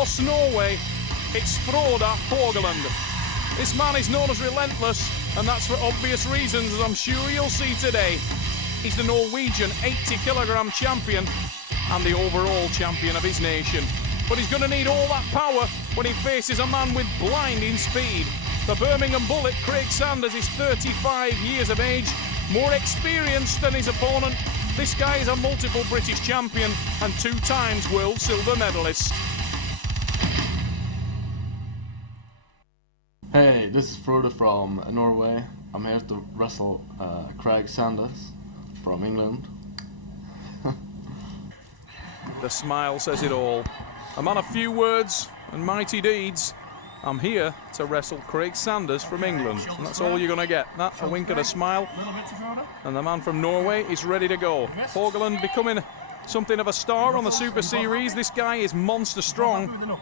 Oss, Norway, it's Frode Haugland. This man is known as Relentless, and that's for obvious reasons, as I'm sure you'll see today. He's the Norwegian 80-kilogram champion and the overall champion of his nation. But he's going to need all that power when he faces a man with blinding speed. The Birmingham Bullet, Craig Saunders, is 35 years of age, more experienced than his opponent. This guy is a multiple British champion and 2 times world silver medalist. Hey, this is Frode from Norway. I'm here to wrestle Craig Saunders from England. The smile says it all. A man of few words and mighty deeds. I'm here to wrestle Craig Saunders from England. And that's all you're going to get. That, a wink and a smile. And the man from Norway is ready to go. Haugland becoming something of a star on the Super Series. This guy is monster strong.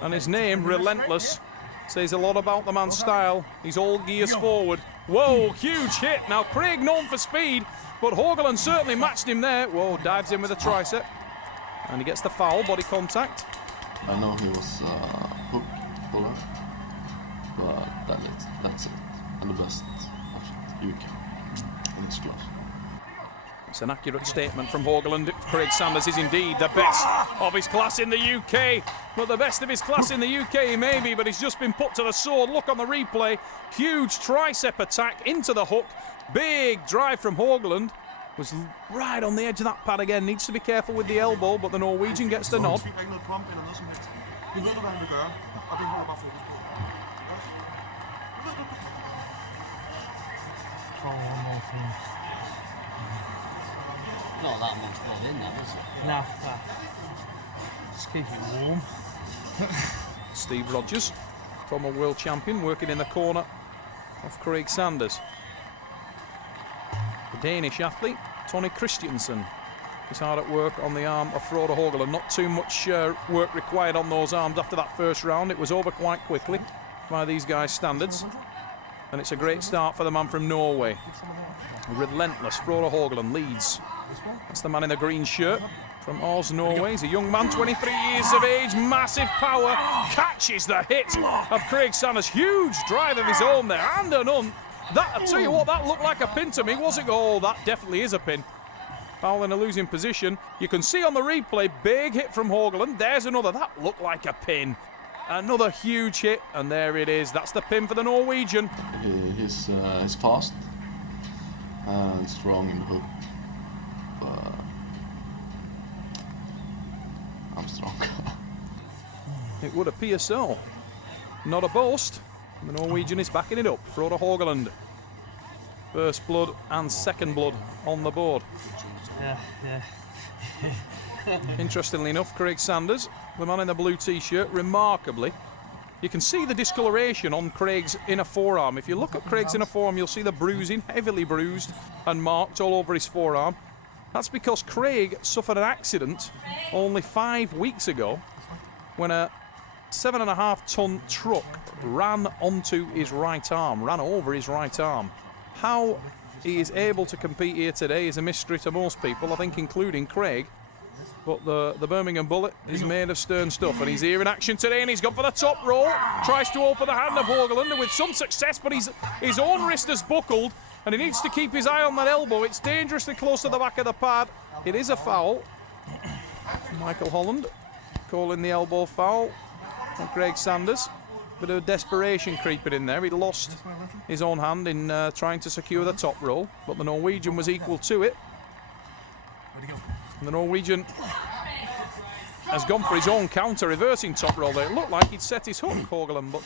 And his name, Relentless, says a lot about the man's style. He's all gears forward. Whoa, huge hit. Now, Craig known for speed, but Haugland certainly matched him there. Whoa, dives in with a tricep. And he gets the foul, body contact. I know he was hook puller, but that's it. And the best of UK in this class. It's an accurate statement from Haugland. Craig Saunders is indeed the best of his class in the UK. But the best of his class in the UK maybe, but he's just been put to the sword. Look on the replay. Huge tricep attack into the hook. Big drive from Haugland. Was right on the edge of that pad again. Needs to be careful with the elbow, but the Norwegian gets the nod. Not that much blood in there, was it? Nah, just keep it warm. Steve Rogers, former world champion, working in the corner of Craig Saunders. The Danish athlete, Tony Christiansen, is hard at work on the arm of Frode Haugland. Not too much work required on those arms after that first round. It was over quite quickly by these guys' standards. And it's a great start for the man from Norway. Relentless, Frode Haugland leads. That's the man in the green shirt from Oss, Norway. He's a young man, 23 years of age, massive power, catches the hit of Craig Saunders. Huge drive of his own there, and an unt. That, I'll tell you what, that looked like a pin to me, was it? Oh, that definitely is a pin. Foul in a losing position. You can see on the replay, big hit from Haugland. There's another, that looked like a pin. Another huge hit, and there it is. That's the pin for the Norwegian. He's fast and strong in the hook, but I'm strong. It would appear so. Not a boast. The Norwegian is backing it up. Frode Haugland. First blood and second blood on the board. Yeah. Interestingly enough, Craig Saunders, the man in the blue t-shirt, remarkably, you can see the discoloration on Craig's inner forearm. If you look at Craig's inner forearm, you'll see the bruising, heavily bruised and marked all over his forearm. That's because Craig suffered an accident only 5 weeks ago when a 7.5-ton truck ran onto his right arm, ran over his right arm. How he is able to compete here today is a mystery to most people, I think including Craig. But the Birmingham Bullet is made of stern stuff, and he's here in action today, and he's gone for the top roll. Tries to open the hand of Haugland with some success, but his own wrist has buckled, and he needs to keep his eye on that elbow. It's dangerously close to the back of the pad. It is a foul. Michael Holland calling the elbow foul on Craig Saunders. Bit of desperation creeping in there. He lost his own hand in trying to secure the top roll, but the Norwegian was equal to it. And the Norwegian has gone for his own counter, reversing top roll there. It looked like he'd set his hook, Haugland, but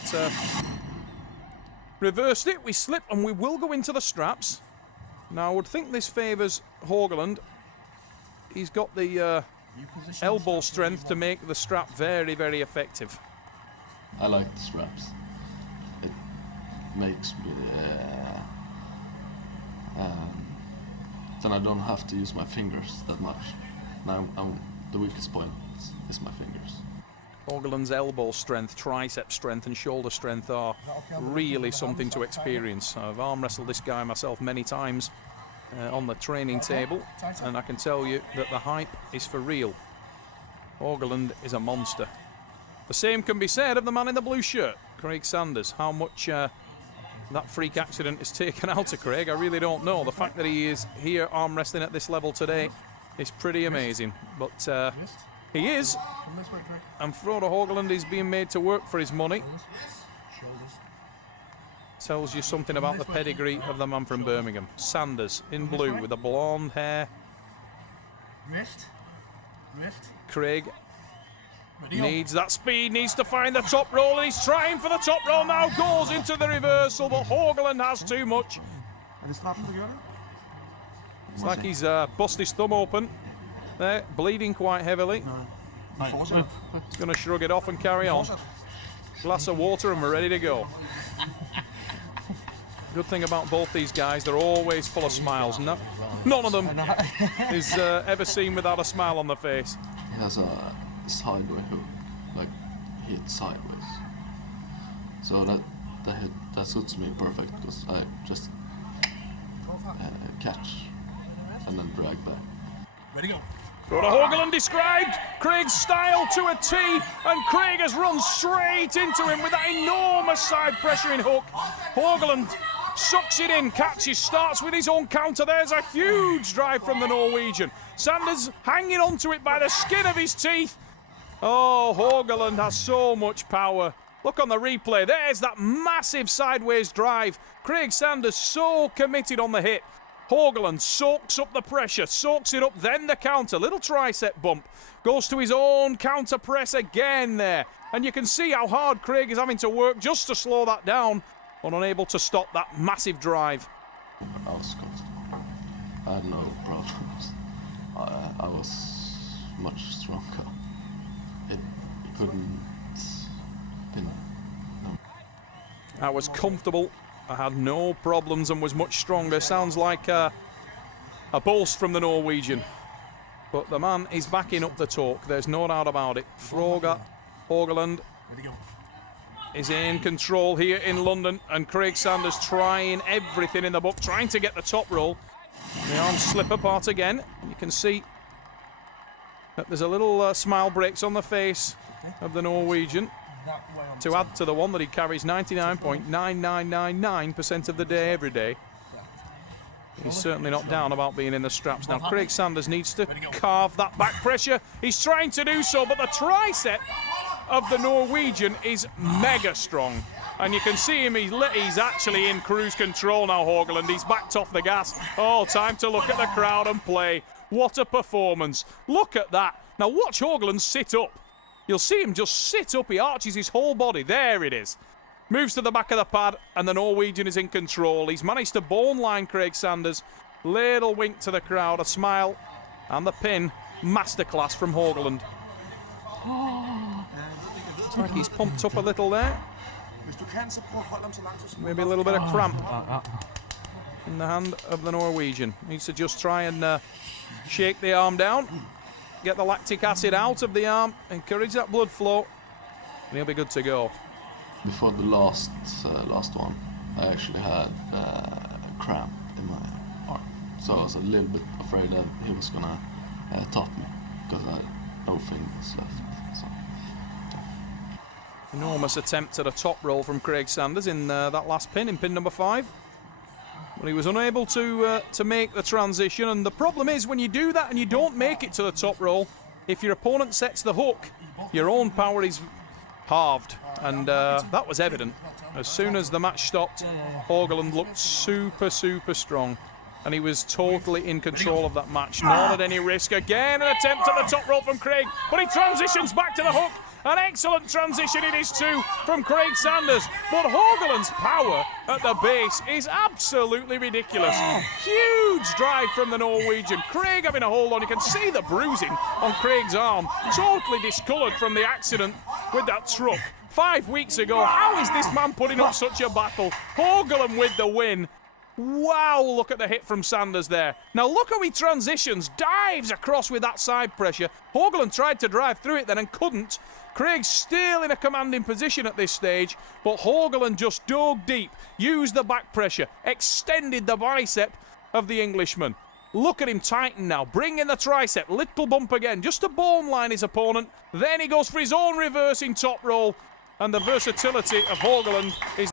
reversed it. We slip, and we will go into the straps. Now, I would think this favours Haugland. He's got the elbow strength to make the strap very, very effective. I like the straps. It makes me then I don't have to use my fingers that much. Now the weakest point is my fingers. Haugland's elbow strength, tricep strength and shoulder strength are really something to experience. I've arm wrestled this guy myself many times on the training table, and I can tell you that the hype is for real. Haugland is a monster. The same can be said of the man in the blue shirt, Craig Saunders. How much that freak accident is taken out of Craig, I really don't know. The fact that he is here arm wrestling at this level today is pretty amazing. But he is, and Frode Haugland is being made to work for his money. Tells you something about the pedigree of the man from Birmingham. Saunders in blue with the blonde hair. Craig needs that speed, needs to find the top roll, and he's trying for the top roll now. Goes into the reversal, but Haugland has too much. It's like he's bust his thumb open. There, bleeding quite heavily. He's going to shrug it off and carry on. Glass of water and we're ready to go. Good thing about both these guys, they're always full of smiles. None of them is ever seen without a smile on their face. He has a sideway hook, like hit sideways. So that suits me perfect because I just catch and then drag back. Ready, go. Frode Haugland described Craig's style to a T, and Craig has run straight into him with that enormous side pressuring hook. Haugland sucks it in, catches, starts with his own counter. There's a huge drive from the Norwegian. Saunders hanging onto it by the skin of his teeth. Oh, Haugland has so much power. Look on the replay, there's that massive sideways drive. Craig Saunders so committed on the hit. Haugland soaks up the pressure, soaks it up, then the counter. Little tricep bump. Goes to his own counter press again there. And you can see how hard Craig is having to work just to slow that down, but unable to stop that massive drive. I was comfortable. I had no problems. I was much stronger. It couldn't... No. I was comfortable. I had no problems and was much stronger. Sounds like a boast from the Norwegian. But the man is backing up the talk. There's no doubt about it. Frode Haugland is in control here in London. And Craig Saunders trying everything in the book, trying to get the top roll. The arms slip apart again. You can see that there's a little smile breaks on the face of the Norwegian. To add to the one that he carries 99.9999% of the day, every day. He's certainly not down about being in the straps. Now, Craig Saunders needs to carve that back pressure. He's trying to do so, but the tricep of the Norwegian is mega strong. And you can see him, he's actually in cruise control now, Haugland. He's backed off the gas. Oh, time to look at the crowd and play. What a performance. Look at that. Now, watch Haugland sit up. You'll see him just sit up. He arches his whole body. There it is. Moves to the back of the pad, and the Norwegian is in control. He's managed to bone line Craig Saunders. Little wink to the crowd, a smile, and the pin. Masterclass from Haugland. Looks like he's pumped up a little there. Maybe a little bit of cramp in the hand of the Norwegian. Needs to just try and shake the arm down. Get the lactic acid out of the arm, encourage that blood flow, and he'll be good to go. Before the last one, I actually had a cramp in my arm, so I was a little bit afraid that he was gonna top me because I had no fingers left. So. Enormous attempt at a top roll from Craig Saunders in that last pin, in pin number 5. But he was unable to make the transition, and the problem is when you do that and you don't make it to the top roll, if your opponent sets the hook, your own power is halved, and that was evident. As soon as the match stopped, Haugland looked super strong, and he was totally in control of that match, not at any risk. Again, an attempt at the top roll from Craig, but he transitions back to the hook. An excellent transition it is too from Craig Saunders, but Haugland's power at the base is absolutely ridiculous. Huge drive from the Norwegian. Craig having a hold on. You can see the bruising on Craig's arm, totally discoloured from the accident with that truck 5 weeks ago. How is this man putting up such a battle? Haugland with the win. Wow, look at the hit from Saunders there. Now look how he transitions, dives across with that side pressure. Haugland tried to drive through it then and couldn't. Craig's still in a commanding position at this stage, but Haugland just dug deep, used the back pressure, extended the bicep of the Englishman. Look at him tighten now. Bring in the tricep. Little bump again. Just to bone line his opponent. Then he goes for his own reversing top roll. And the versatility of Haugland is